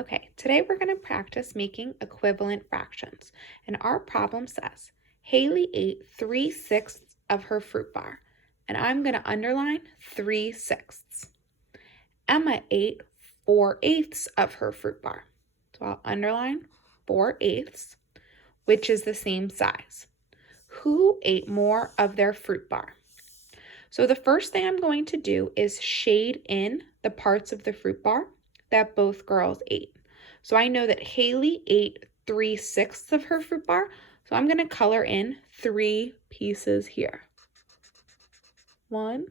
Okay, today we're going to practice making equivalent fractions. And our problem says, Haley ate 3/6 of her fruit bar. And I'm going to underline 3/6. Emma ate 4/8 of her fruit bar. So I'll underline 4/8, which is the same size. Who ate more of their fruit bar? So the first thing I'm going to do is shade in the parts of the fruit bar that both girls ate. So I know that Haley ate 3/6 of her fruit bar, so I'm going to color in 3 pieces here. 1,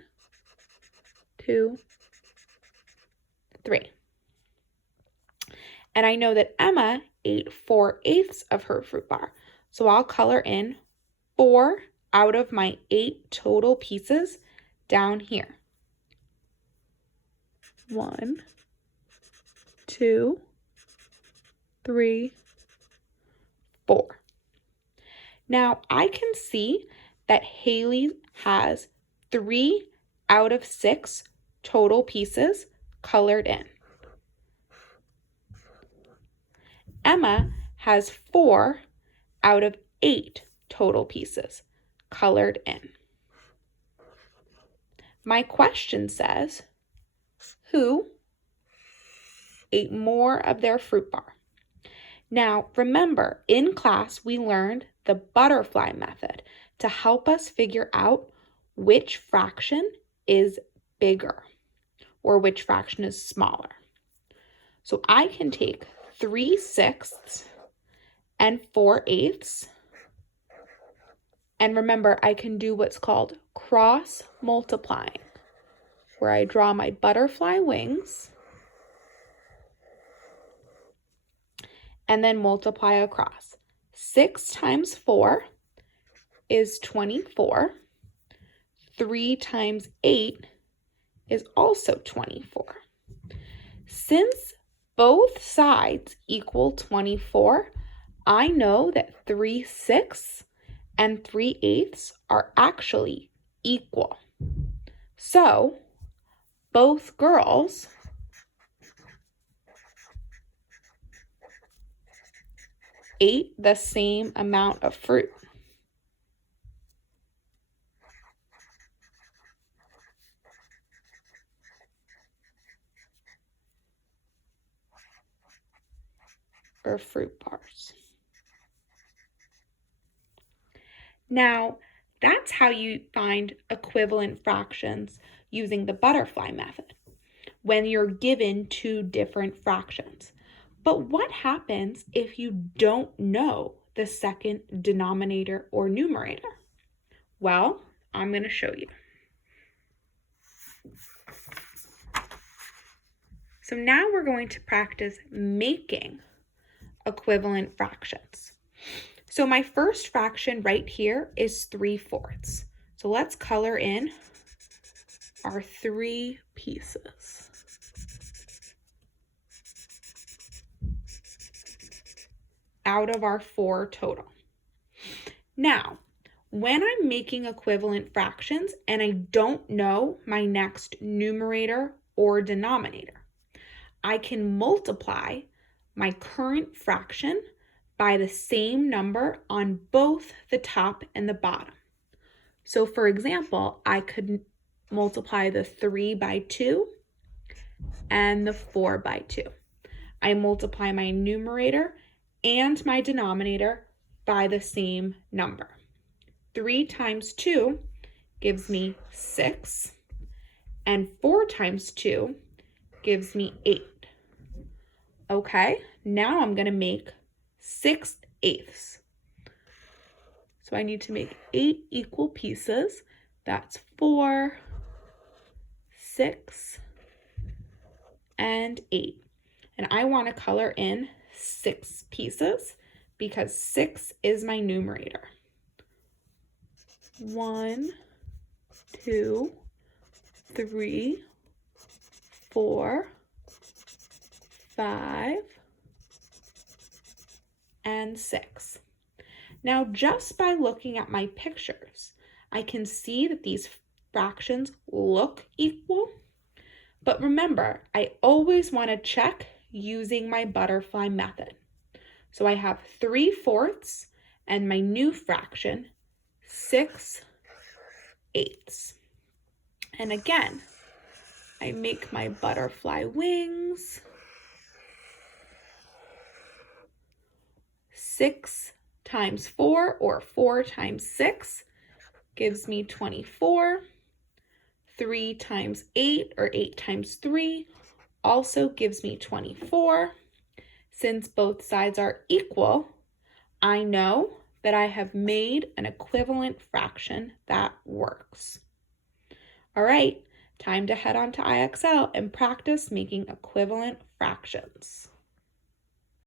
2, 3. And I know that Emma ate 4/8 of her fruit bar, so I'll color in 4 out of my 8 total pieces down here. 1, 2, 3, 4. Now I can see that Haley has 3 out of 6 total pieces colored in. Emma has 4 out of 8 total pieces colored in. My question says, who ate more of their fruit bar? Now, remember, in class, we learned the butterfly method to help us figure out which fraction is bigger or which fraction is smaller. So I can take 3/6 and 4/8. And remember, I can do what's called cross multiplying, where I draw my butterfly wings and then multiply across. 6 times 4 is 24. 3 times 8 is also 24. Since both sides equal 24, I know that 3/6 and 3/8 are actually equal. So both girls ate the same amount of fruit. Or fruit bars. Now, that's how you find equivalent fractions using the butterfly method when you're given 2 different fractions. But what happens if you don't know the second denominator or numerator? Well, I'm going to show you. So now we're going to practice making equivalent fractions. So my first fraction right here is 3/4. So let's color in our 3 pieces. Out of our 4 total. Now, when I'm making equivalent fractions and I don't know my next numerator or denominator, I can multiply my current fraction by the same number on both the top and the bottom. So for example, I could multiply the 3 by 2 and the 4 by 2. I multiply my numerator and my denominator by the same number. 3 times 2 gives me 6, and 4 times 2 gives me 8. Okay, now I'm going to make 6/8. So I need to make 8 equal pieces. That's 4, 6, and 8. And I want to color in 6 pieces because 6 is my numerator. 1, 2, 3, 4, 5, and 6. Now, just by looking at my pictures, I can see that these fractions look equal. But remember, I always want to check using my butterfly method. So I have 3/4 and my new fraction, 6/8. And again, I make my butterfly wings. 6 times 4, or 4 times 6, gives me 24. 3 times 8, or 8 times 3, also gives me 24. Since both sides are equal, I know that I have made an equivalent fraction that works. All right, time to head on to IXL and practice making equivalent fractions.